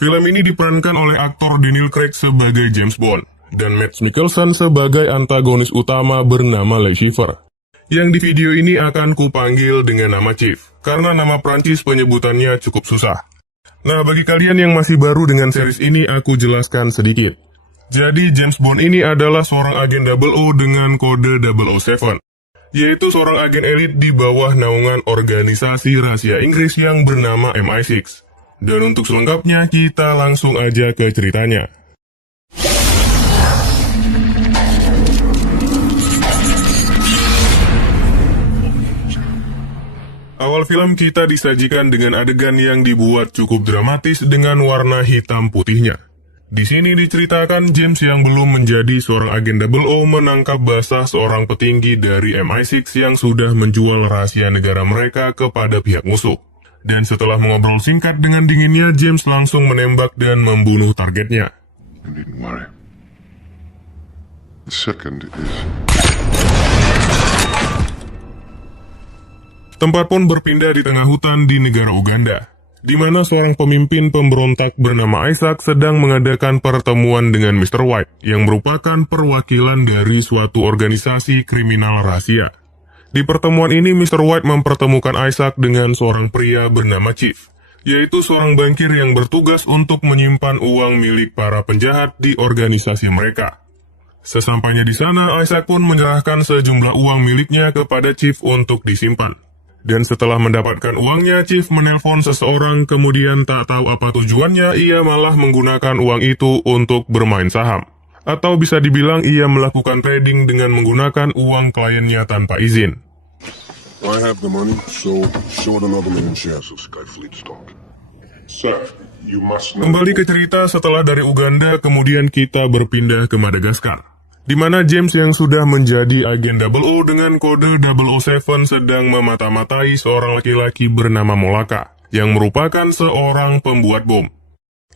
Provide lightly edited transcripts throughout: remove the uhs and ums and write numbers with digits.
Film ini diperankan oleh aktor Daniel Craig sebagai James Bond, dan Mads Mikkelsen sebagai antagonis utama bernama Le Chiffre. Yang di video ini akan kupanggil dengan nama Chief, karena nama Prancis penyebutannya cukup susah. Nah, bagi kalian yang masih baru dengan series ini, aku jelaskan sedikit. Jadi, James Bond ini adalah seorang agen 00 dengan kode 007, yaitu seorang agen elit di bawah naungan organisasi rahasia Inggris yang bernama MI6. Dan untuk selengkapnya, kita langsung aja ke ceritanya. Awal film kita disajikan dengan adegan yang dibuat cukup dramatis dengan warna hitam putihnya. Di sini diceritakan James yang belum menjadi seorang agen 00 menangkap basah seorang petinggi dari MI6 yang sudah menjual rahasia negara mereka kepada pihak musuh. Dan setelah mengobrol singkat dengan dinginnya, James langsung menembak dan membunuh targetnya. Tempat pun berpindah di tengah hutan di negara Uganda, di mana seorang pemimpin pemberontak bernama Isaac sedang mengadakan pertemuan dengan Mr. White, yang merupakan perwakilan dari suatu organisasi kriminal rahasia. Di pertemuan ini, Mr. White mempertemukan Isaac dengan seorang pria bernama Chief, yaitu seorang bankir yang bertugas untuk menyimpan uang milik para penjahat di organisasi mereka. Sesampainya di sana, Isaac pun menyerahkan sejumlah uang miliknya kepada Chief untuk disimpan. Dan setelah mendapatkan uangnya, Chief menelpon seseorang, kemudian tak tahu apa tujuannya, ia malah menggunakan uang itu untuk bermain saham. Atau bisa dibilang ia melakukan trading dengan menggunakan uang kliennya tanpa izin. I have the money, so short another million shares of Skyfleet stock. Sir, you must know... Kembali ke cerita, setelah dari Uganda, kemudian kita berpindah ke Madagaskar, di mana James yang sudah menjadi agen 00 dengan kode 007 sedang memata-matai seorang laki-laki bernama Molaka, yang merupakan seorang pembuat bom.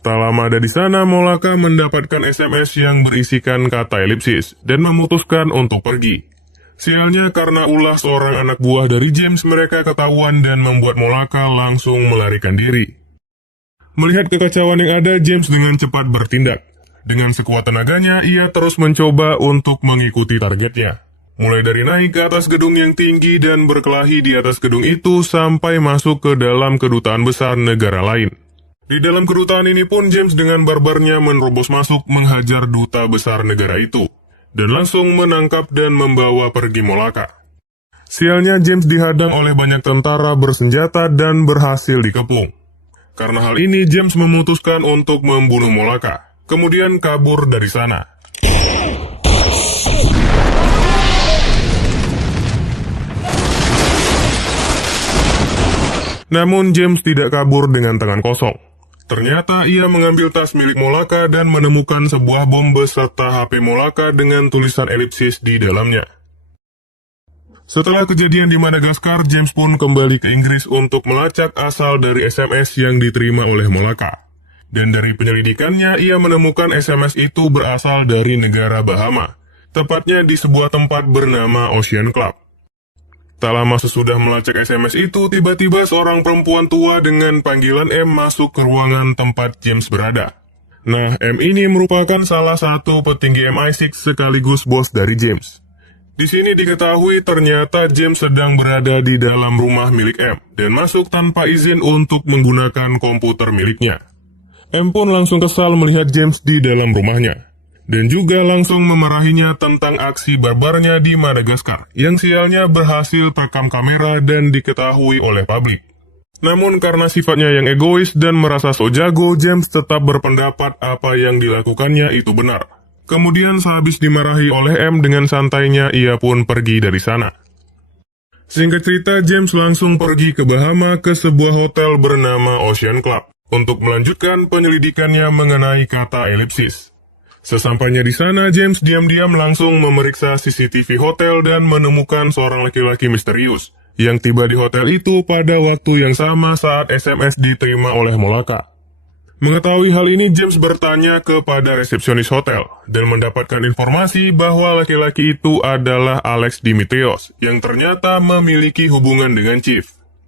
Tak lama ada di sana, Molaka mendapatkan SMS yang berisikan kata elipsis dan memutuskan untuk pergi. Sialnya karena ulah seorang anak buah dari James, mereka ketahuan dan membuat Molaka langsung melarikan diri. Melihat kekacauan yang ada, James dengan cepat bertindak. Dengan sekuat tenaganya, ia terus mencoba untuk mengikuti targetnya. Mulai dari naik ke atas gedung yang tinggi dan berkelahi di atas gedung itu sampai masuk ke dalam kedutaan besar negara lain. Di dalam kedutaan ini pun James dengan barbarnya menerobos masuk menghajar duta besar negara itu, dan langsung menangkap dan membawa pergi Molaka. Sialnya James dihadang oleh banyak tentara bersenjata dan berhasil dikepung. Karena hal ini James memutuskan untuk membunuh Molaka, kemudian kabur dari sana. Namun James tidak kabur dengan tangan kosong. Ternyata ia mengambil tas milik Molaka dan menemukan sebuah bom beserta HP Molaka dengan tulisan elipsis di dalamnya. Setelah kejadian di Madagaskar, James pun kembali ke Inggris untuk melacak asal dari SMS yang diterima oleh Molaka. Dan dari penyelidikannya, ia menemukan SMS itu berasal dari negara Bahama, tepatnya di sebuah tempat bernama Ocean Club. Tak lama sesudah melacak SMS itu, tiba-tiba seorang perempuan tua dengan panggilan M masuk ke ruangan tempat James berada. Nah, M ini merupakan salah satu petinggi MI6 sekaligus bos dari James. Di sini diketahui ternyata James sedang berada di dalam rumah milik M dan masuk tanpa izin untuk menggunakan komputer miliknya. M pun langsung kesal melihat James di dalam rumahnya, dan juga langsung memarahinya tentang aksi barbarnya di Madagaskar, yang sialnya berhasil terekam kamera dan diketahui oleh publik. Namun karena sifatnya yang egois dan merasa so jago, James tetap berpendapat apa yang dilakukannya itu benar. Kemudian sehabis dimarahi oleh M dengan santainya, ia pun pergi dari sana. Singkat cerita, James langsung pergi ke Bahama ke sebuah hotel bernama Ocean Club untuk melanjutkan penyelidikannya mengenai kata elipsis. Sesampainya di sana, James diam-diam langsung memeriksa CCTV hotel dan menemukan seorang laki-laki misterius yang tiba di hotel itu pada waktu yang sama saat SMS diterima oleh Molaka. Mengetahui hal ini, James bertanya kepada resepsionis hotel dan mendapatkan informasi bahwa laki-laki itu adalah Alex Dimitrios yang ternyata memiliki hubungan dengan Chief.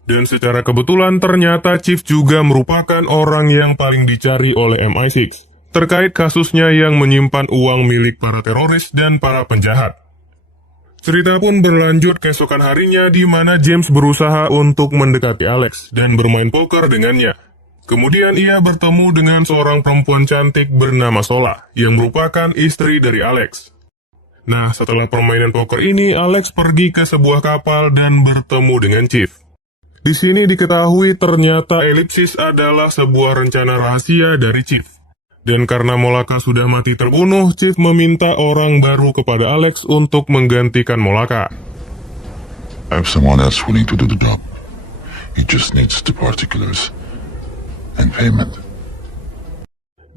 Dan secara kebetulan ternyata Chief juga merupakan orang yang paling dicari oleh MI6 terkait kasusnya yang menyimpan uang milik para teroris dan para penjahat. Cerita pun berlanjut keesokan harinya di mana James berusaha untuk mendekati Alex dan bermain poker dengannya. Kemudian ia bertemu dengan seorang perempuan cantik bernama Sola yang merupakan istri dari Alex. Nah, setelah permainan poker ini, Alex pergi ke sebuah kapal dan bertemu dengan Chief. Di sini diketahui ternyata Elipsis adalah sebuah rencana rahasia dari Chief. Dan karena Molaka sudah mati terbunuh, Chief meminta orang baru kepada Alex untuk menggantikan Molaka. I have someone else willing to do the job. He just needs the particulars and payment.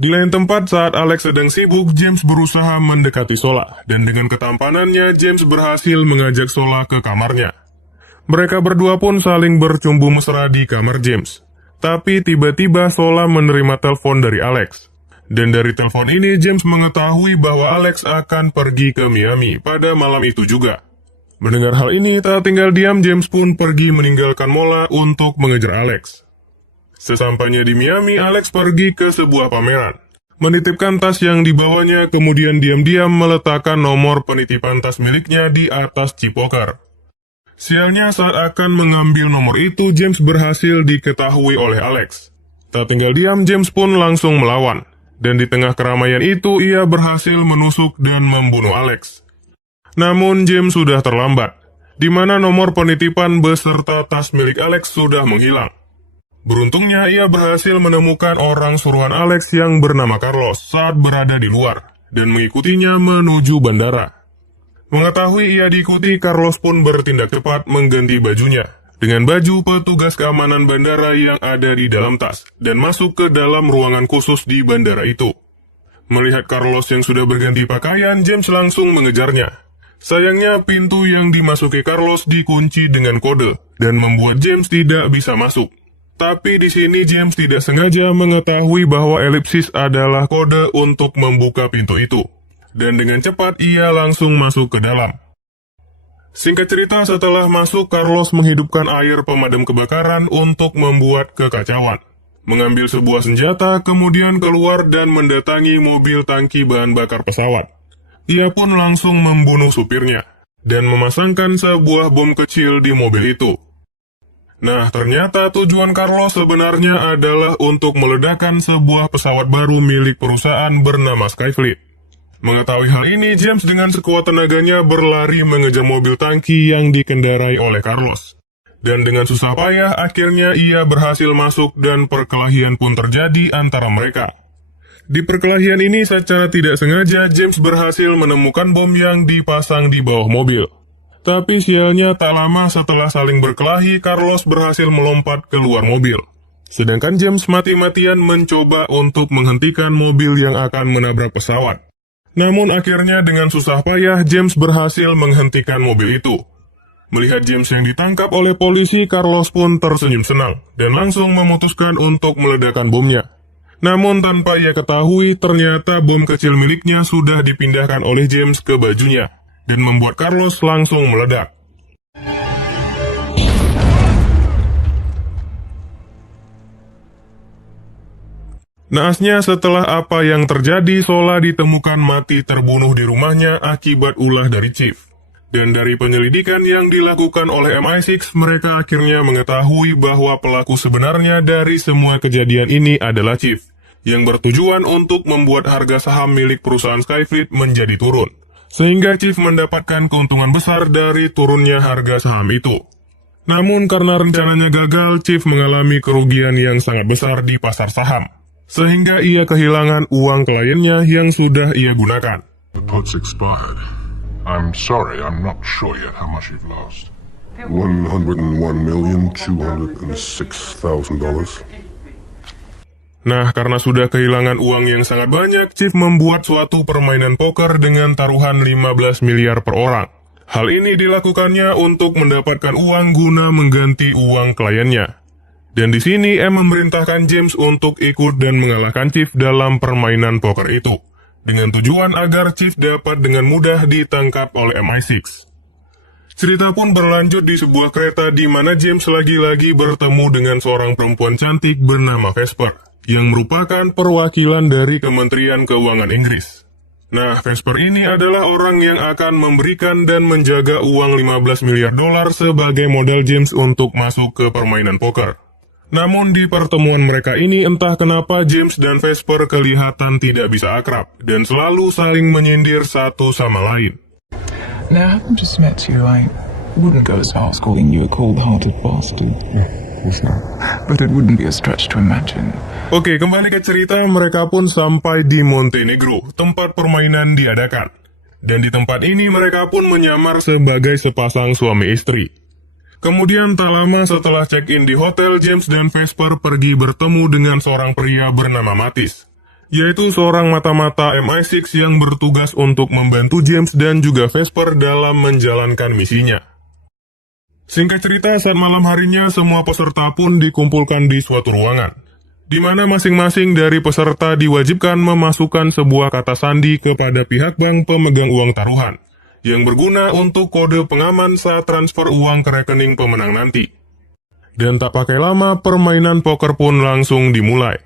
Di lain tempat, saat Alex sedang sibuk, James berusaha mendekati Sola, dan dengan ketampanannya, James berhasil mengajak Sola ke kamarnya. Mereka berdua pun saling bercumbu mesra di kamar James. Tapi tiba-tiba Sola menerima telepon dari Alex. Dan dari telepon ini, James mengetahui bahwa Alex akan pergi ke Miami pada malam itu juga. Mendengar hal ini, tak tinggal diam, James pun pergi meninggalkan Mola untuk mengejar Alex. Sesampainya di Miami, Alex pergi ke sebuah pameran, menitipkan tas yang dibawanya, kemudian diam-diam meletakkan nomor penitipan tas miliknya di atas chip poker. Sialnya saat akan mengambil nomor itu, James berhasil diketahui oleh Alex. Tak tinggal diam, James pun langsung melawan, dan di tengah keramaian itu ia berhasil menusuk dan membunuh Alex. Namun James sudah terlambat, di mana nomor penitipan beserta tas milik Alex sudah menghilang. Beruntungnya ia berhasil menemukan orang suruhan Alex yang bernama Carlos saat berada di luar, dan mengikutinya menuju bandara. Mengetahui ia diikuti, Carlos pun bertindak cepat mengganti bajunya dengan baju petugas keamanan bandara yang ada di dalam tas, dan masuk ke dalam ruangan khusus di bandara itu. Melihat Carlos yang sudah berganti pakaian, James langsung mengejarnya. Sayangnya pintu yang dimasuki Carlos dikunci dengan kode, dan membuat James tidak bisa masuk. Tapi di sini James tidak sengaja mengetahui bahwa elipsis adalah kode untuk membuka pintu itu. Dan dengan cepat ia langsung masuk ke dalam. Singkat cerita, setelah masuk, Carlos menghidupkan air pemadam kebakaran untuk membuat kekacauan. Mengambil sebuah senjata, kemudian keluar dan mendatangi mobil tangki bahan bakar pesawat. Ia pun langsung membunuh supirnya, dan memasangkan sebuah bom kecil di mobil itu. Nah, ternyata tujuan Carlos sebenarnya adalah untuk meledakkan sebuah pesawat baru milik perusahaan bernama Skyfleet. Mengetahui hal ini, James dengan sekuat tenaganya berlari mengejar mobil tangki yang dikendarai oleh Carlos. Dan dengan susah payah, akhirnya ia berhasil masuk dan perkelahian pun terjadi antara mereka. Di perkelahian ini, secara tidak sengaja, James berhasil menemukan bom yang dipasang di bawah mobil. Tapi sialnya tak lama setelah saling berkelahi, Carlos berhasil melompat keluar mobil. Sedangkan James mati-matian mencoba untuk menghentikan mobil yang akan menabrak pesawat. Namun akhirnya dengan susah payah, James berhasil menghentikan mobil itu. Melihat James yang ditangkap oleh polisi, Carlos pun tersenyum senang, dan langsung memutuskan untuk meledakkan bomnya. Namun tanpa ia ketahui, ternyata bom kecil miliknya sudah dipindahkan oleh James ke bajunya, dan membuat Carlos langsung meledak. Naasnya setelah apa yang terjadi, Sola ditemukan mati terbunuh di rumahnya akibat ulah dari Chief. Dan dari penyelidikan yang dilakukan oleh MI6, mereka akhirnya mengetahui bahwa pelaku sebenarnya dari semua kejadian ini adalah Chief, yang bertujuan untuk membuat harga saham milik perusahaan Skyfleet menjadi turun, sehingga Chief mendapatkan keuntungan besar dari turunnya harga saham itu. Namun karena rencananya gagal, Chief mengalami kerugian yang sangat besar di pasar saham, sehingga ia kehilangan uang kliennya yang sudah ia gunakan. The put's expired. I'm sorry, I'm not sure yet how much you've lost. $101,206,000. Nah, karena sudah kehilangan uang yang sangat banyak, Chief membuat suatu permainan poker dengan taruhan 15 miliar per orang. Hal ini dilakukannya untuk mendapatkan uang guna mengganti uang kliennya. Dan di sini M memerintahkan James untuk ikut dan mengalahkan Chief dalam permainan poker itu, dengan tujuan agar Chief dapat dengan mudah ditangkap oleh MI6. Cerita pun berlanjut di sebuah kereta di mana James lagi-lagi bertemu dengan seorang perempuan cantik bernama Vesper, yang merupakan perwakilan dari Kementerian Keuangan Inggris. Nah, Vesper ini adalah orang yang akan memberikan dan menjaga uang 15 miliar dolar sebagai modal James untuk masuk ke permainan poker. Namun di pertemuan mereka ini entah kenapa James dan Vesper kelihatan tidak bisa akrab dan selalu saling menyindir satu sama lain. Now, having just met you, I wouldn't go as far as calling you a cold-hearted bastard. But it wouldn't be a stretch to imagine. Oke, kembali ke cerita, mereka pun sampai di Montenegro, tempat permainan diadakan. Dan di tempat ini mereka pun menyamar sebagai sepasang suami istri. Kemudian tak lama setelah check-in di hotel, James dan Vesper pergi bertemu dengan seorang pria bernama Mattis, yaitu seorang mata-mata MI6 yang bertugas untuk membantu James dan juga Vesper dalam menjalankan misinya. Singkat cerita, saat malam harinya semua peserta pun dikumpulkan di suatu ruangan, di mana masing-masing dari peserta diwajibkan memasukkan sebuah kata sandi kepada pihak bank pemegang uang taruhan, yang berguna untuk kode pengaman saat transfer uang ke rekening pemenang nanti. Dan tak pakai lama, permainan poker pun langsung dimulai.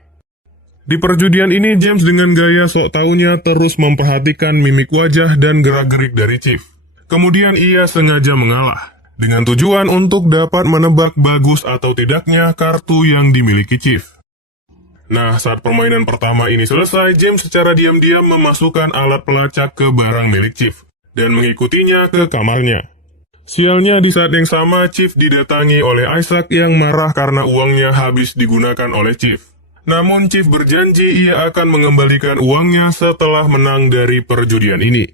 Di perjudian ini, James dengan gaya sok taunya terus memperhatikan mimik wajah dan gerak-gerik dari Chief. Kemudian ia sengaja mengalah, dengan tujuan untuk dapat menebak bagus atau tidaknya kartu yang dimiliki Chief. Nah, saat permainan pertama ini selesai, James secara diam-diam memasukkan alat pelacak ke barang milik Chief, dan mengikutinya ke kamarnya. Sialnya di saat yang sama, Chief didatangi oleh Isaac yang marah karena uangnya habis digunakan oleh Chief. Namun Chief berjanji ia akan mengembalikan uangnya setelah menang dari perjudian ini.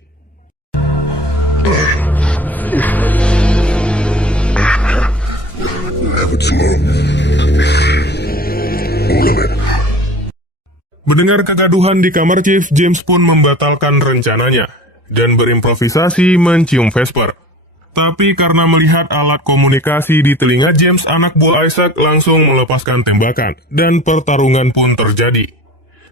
Mendengar kegaduhan di kamar Chief, James pun membatalkan rencananya dan berimprovisasi mencium Vesper. Tapi karena melihat alat komunikasi di telinga James, anak buah Isaac langsung melepaskan tembakan, dan pertarungan pun terjadi.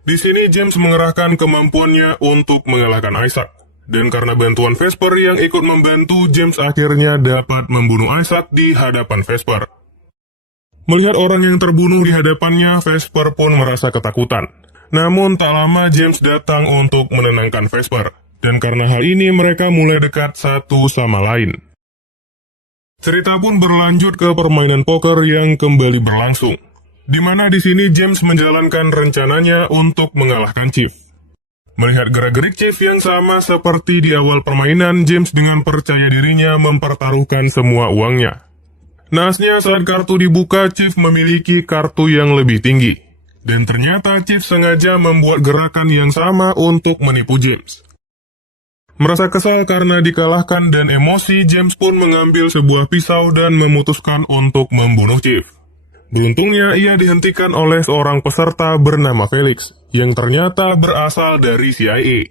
Di sini James mengerahkan kemampuannya untuk mengalahkan Isaac, dan karena bantuan Vesper yang ikut membantu, James akhirnya dapat membunuh Isaac di hadapan Vesper. Melihat orang yang terbunuh di hadapannya, Vesper pun merasa ketakutan. Namun tak lama James datang untuk menenangkan Vesper, dan karena hal ini mereka mulai dekat satu sama lain. Cerita pun berlanjut ke permainan poker yang kembali berlangsung, di mana di sini James menjalankan rencananya untuk mengalahkan Chief. Melihat gerak-gerik Chief yang sama seperti di awal permainan, James dengan percaya dirinya mempertaruhkan semua uangnya. Naasnya saat kartu dibuka, Chief memiliki kartu yang lebih tinggi, dan ternyata Chief sengaja membuat gerakan yang sama untuk menipu James. Merasa kesal karena dikalahkan dan emosi, James pun mengambil sebuah pisau dan memutuskan untuk membunuh Chief. Beruntungnya ia dihentikan oleh seorang peserta bernama Felix, yang ternyata berasal dari CIA.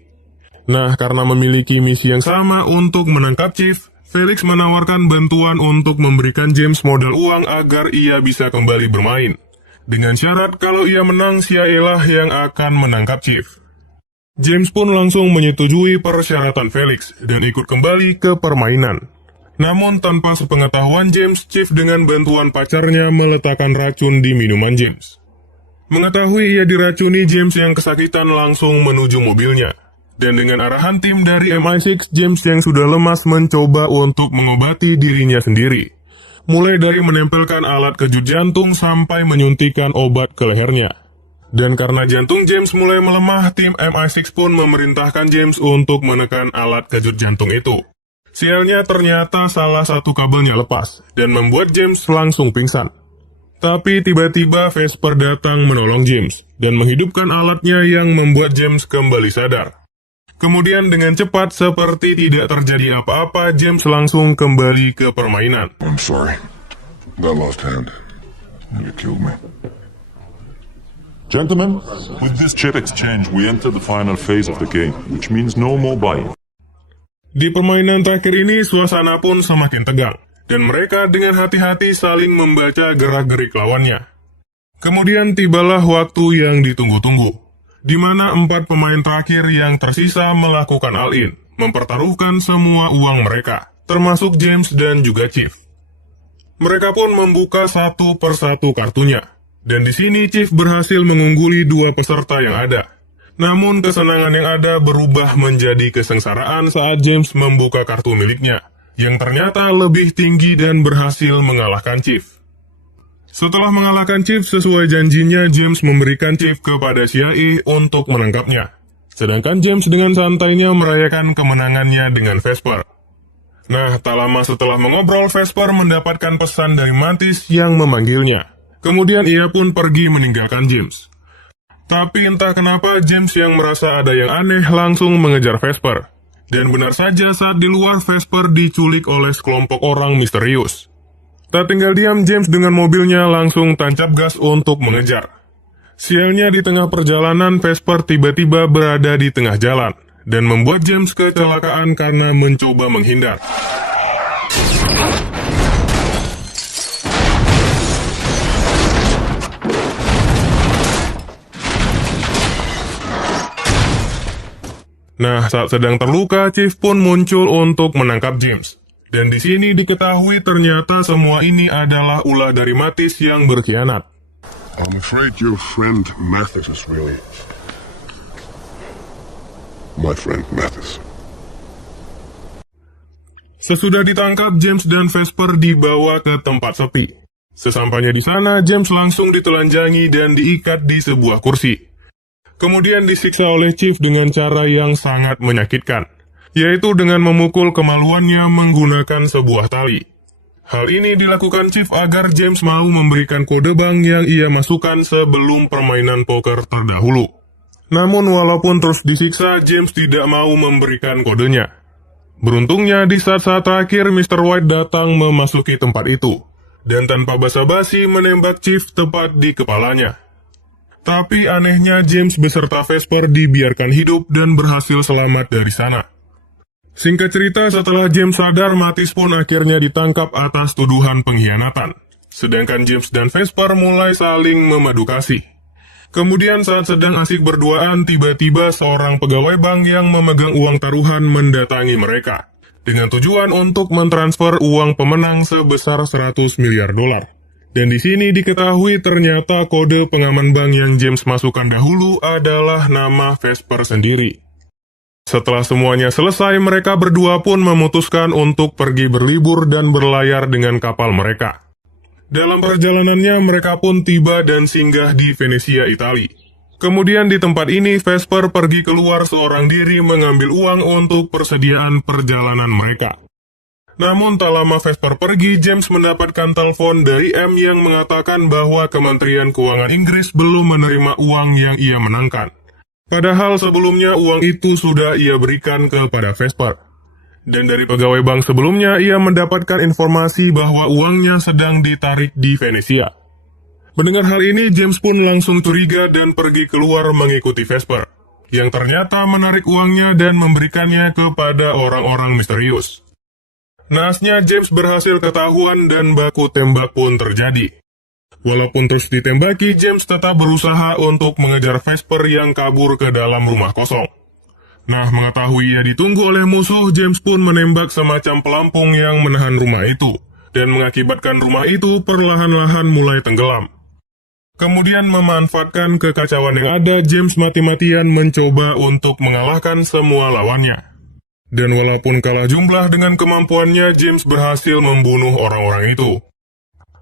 Nah, karena memiliki misi yang sama untuk menangkap Chief, Felix menawarkan bantuan untuk memberikan James modal uang agar ia bisa kembali bermain. Dengan syarat kalau ia menang, CIA lah yang akan menangkap Chief. James pun langsung menyetujui persyaratan Felix dan ikut kembali ke permainan. Namun tanpa sepengetahuan James, Chief dengan bantuan pacarnya meletakkan racun di minuman James. Mengetahui ia diracuni, James yang kesakitan langsung menuju mobilnya. Dan dengan arahan tim dari MI6, James yang sudah lemas mencoba untuk mengobati dirinya sendiri. Mulai dari menempelkan alat kejut jantung sampai menyuntikkan obat ke lehernya. Dan karena jantung James mulai melemah, tim MI6 pun memerintahkan James untuk menekan alat kejut jantung itu. Sialnya ternyata salah satu kabelnya lepas, dan membuat James langsung pingsan. Tapi tiba-tiba Vesper datang menolong James, dan menghidupkan alatnya yang membuat James kembali sadar. Kemudian dengan cepat, seperti tidak terjadi apa-apa, James langsung kembali ke permainan. I'm sorry. That lost hand. You killed me. Gentlemen, with this chip exchange, we enter the final phase of the game, which means no more buying. Di permainan terakhir ini, suasana pun semakin tegang, dan mereka dengan hati-hati saling membaca gerak-gerik lawannya. Kemudian tibalah waktu yang ditunggu-tunggu, di mana 4 pemain terakhir yang tersisa melakukan all-in, mempertaruhkan semua uang mereka, termasuk James dan juga Chief. Mereka pun membuka satu persatu kartunya, dan di sini Chief berhasil mengungguli dua peserta yang ada. Namun kesenangan yang ada berubah menjadi kesengsaraan saat James membuka kartu miliknya, yang ternyata lebih tinggi dan berhasil mengalahkan Chief. Setelah mengalahkan Chief sesuai janjinya, James memberikan Chief kepada CIA untuk menangkapnya. Sedangkan James dengan santainya merayakan kemenangannya dengan Vesper. Nah, tak lama setelah mengobrol, Vesper mendapatkan pesan dari Mantis yang memanggilnya. Kemudian ia pun pergi meninggalkan James. Tapi entah kenapa James yang merasa ada yang aneh langsung mengejar Vesper. Dan benar saja saat di luar Vesper diculik oleh sekelompok orang misterius. Tak tinggal diam, James dengan mobilnya langsung tancap gas untuk mengejar. Sialnya di tengah perjalanan, Vesper tiba-tiba berada di tengah jalan, dan membuat James kecelakaan karena mencoba menghindar. Nah, saat sedang terluka, Chief pun muncul untuk menangkap James. Dan di sini diketahui ternyata semua ini adalah ulah dari Mantis yang berkhianat. I'm afraid your friend Mathis is really my friend Mathis. Sesudah ditangkap, James dan Vesper dibawa ke tempat sepi. Sesampainya di sana, James langsung ditelanjangi dan diikat di sebuah kursi. Kemudian disiksa oleh Chief dengan cara yang sangat menyakitkan, yaitu dengan memukul kemaluannya menggunakan sebuah tali. Hal ini dilakukan Chief agar James mau memberikan kode bank yang ia masukkan sebelum permainan poker terdahulu. Namun walaupun terus disiksa, James tidak mau memberikan kodenya. Beruntungnya di saat-saat terakhir Mr. White datang memasuki tempat itu, dan tanpa basa-basi menembak Chief tepat di kepalanya. Tapi anehnya James beserta Vesper dibiarkan hidup dan berhasil selamat dari sana. Singkat cerita, setelah James sadar, Mantis pun akhirnya ditangkap atas tuduhan pengkhianatan. Sedangkan James dan Vesper mulai saling memadu kasih. Kemudian saat sedang asik berduaan, tiba-tiba seorang pegawai bank yang memegang uang taruhan mendatangi mereka, dengan tujuan untuk mentransfer uang pemenang sebesar 100 miliar dolar. Dan di sini diketahui ternyata kode pengaman bank yang James masukkan dahulu adalah nama Vesper sendiri. Setelah semuanya selesai, mereka berdua pun memutuskan untuk pergi berlibur dan berlayar dengan kapal mereka. Dalam perjalanannya, mereka pun tiba dan singgah di Venesia, Italia. Kemudian di tempat ini, Vesper pergi keluar seorang diri mengambil uang untuk persediaan perjalanan mereka. Namun tak lama Vesper pergi, James mendapatkan telepon dari M yang mengatakan bahwa Kementerian Keuangan Inggris belum menerima uang yang ia menangkan. Padahal sebelumnya uang itu sudah ia berikan kepada Vesper. Dan dari pegawai bank sebelumnya, ia mendapatkan informasi bahwa uangnya sedang ditarik di Venesia. Mendengar hal ini, James pun langsung curiga dan pergi keluar mengikuti Vesper, yang ternyata menarik uangnya dan memberikannya kepada orang-orang misterius. Naasnya, James berhasil ketahuan dan baku tembak pun terjadi. Walaupun terus ditembaki, James tetap berusaha untuk mengejar Vesper yang kabur ke dalam rumah kosong. Nah, mengetahui ia ditunggu oleh musuh, James pun menembak semacam pelampung yang menahan rumah itu, dan mengakibatkan rumah itu perlahan-lahan mulai tenggelam. Kemudian memanfaatkan kekacauan yang ada, James mati-matian mencoba untuk mengalahkan semua lawannya. Dan walaupun kalah jumlah dengan kemampuannya, James berhasil membunuh orang-orang itu.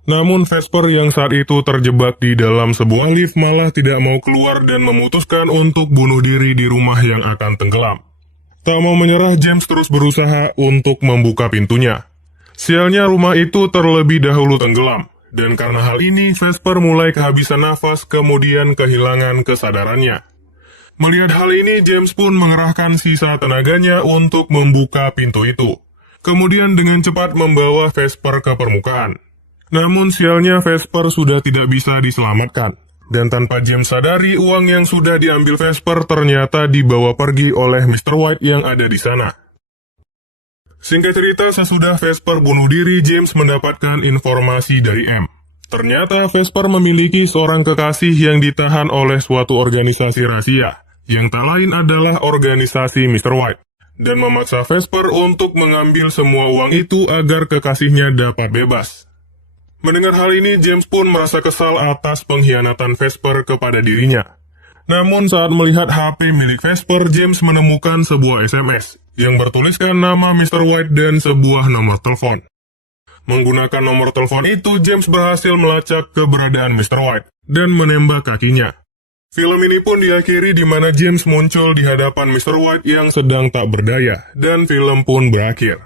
Namun Vesper yang saat itu terjebak di dalam sebuah lift malah tidak mau keluar dan memutuskan untuk bunuh diri di rumah yang akan tenggelam. Tak mau menyerah, James terus berusaha untuk membuka pintunya. Sialnya rumah itu terlebih dahulu tenggelam, dan karena hal ini Vesper mulai kehabisan nafas kemudian kehilangan kesadarannya. Melihat hal ini, James pun mengerahkan sisa tenaganya untuk membuka pintu itu. Kemudian dengan cepat membawa Vesper ke permukaan. Namun sialnya Vesper sudah tidak bisa diselamatkan. Dan tanpa James sadari, uang yang sudah diambil Vesper ternyata dibawa pergi oleh Mr. White yang ada di sana. Singkat cerita, sesudah Vesper bunuh diri, James mendapatkan informasi dari M. Ternyata Vesper memiliki seorang kekasih yang ditahan oleh suatu organisasi rahasia, yang tak lain adalah organisasi Mr. White. dan memaksa Vesper untuk mengambil semua uang itu agar kekasihnya dapat bebas. Mendengar hal ini, James pun merasa kesal atas pengkhianatan Vesper kepada dirinya. Namun saat melihat HP milik Vesper, James menemukan sebuah SMS yang bertuliskan nama Mr. White dan sebuah nomor telepon. Menggunakan nomor telepon itu, James berhasil melacak keberadaan Mr. White dan menembak kakinya. Film ini pun diakhiri di mana James muncul di hadapan Mr. White yang sedang tak berdaya, dan film pun berakhir.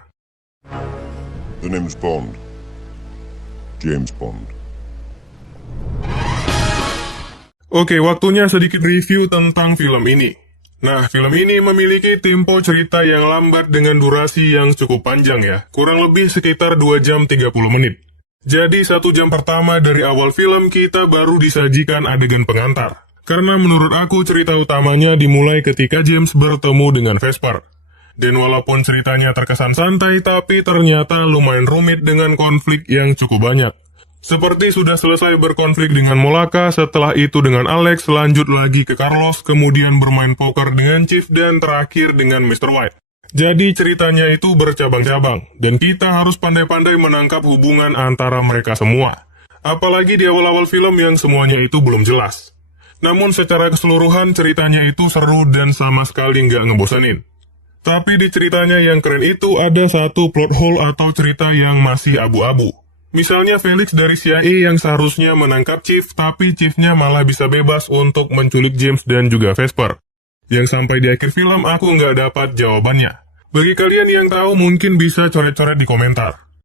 The name's Bond. James Bond. Oke, waktunya sedikit review tentang film ini. Nah, film ini memiliki tempo cerita yang lambat dengan durasi yang cukup panjang ya, kurang lebih sekitar 2 jam 30 menit. Jadi 1 jam pertama dari awal film kita baru disajikan adegan pengantar. Karena menurut aku cerita utamanya dimulai ketika James bertemu dengan Vesper. Dan walaupun ceritanya terkesan santai, tapi ternyata lumayan rumit dengan konflik yang cukup banyak. Seperti sudah selesai berkonflik dengan Molaka, setelah itu dengan Alex, lanjut lagi ke Carlos, kemudian bermain poker dengan Chief, dan terakhir dengan Mr. White. Jadi ceritanya itu bercabang-cabang, dan kita harus pandai-pandai menangkap hubungan antara mereka semua. Apalagi di awal-awal film yang semuanya itu belum jelas. Namun secara keseluruhan ceritanya itu seru dan sama sekali nggak ngebosenin. Tapi di ceritanya yang keren itu ada satu plot hole atau cerita yang masih abu-abu. Misalnya Felix dari CIA yang seharusnya menangkap Chief, tapi Chiefnya malah bisa bebas untuk menculik James dan juga Vesper. Yang sampai di akhir film aku nggak dapat jawabannya. Bagi kalian yang tahu mungkin bisa coret-coret di komentar.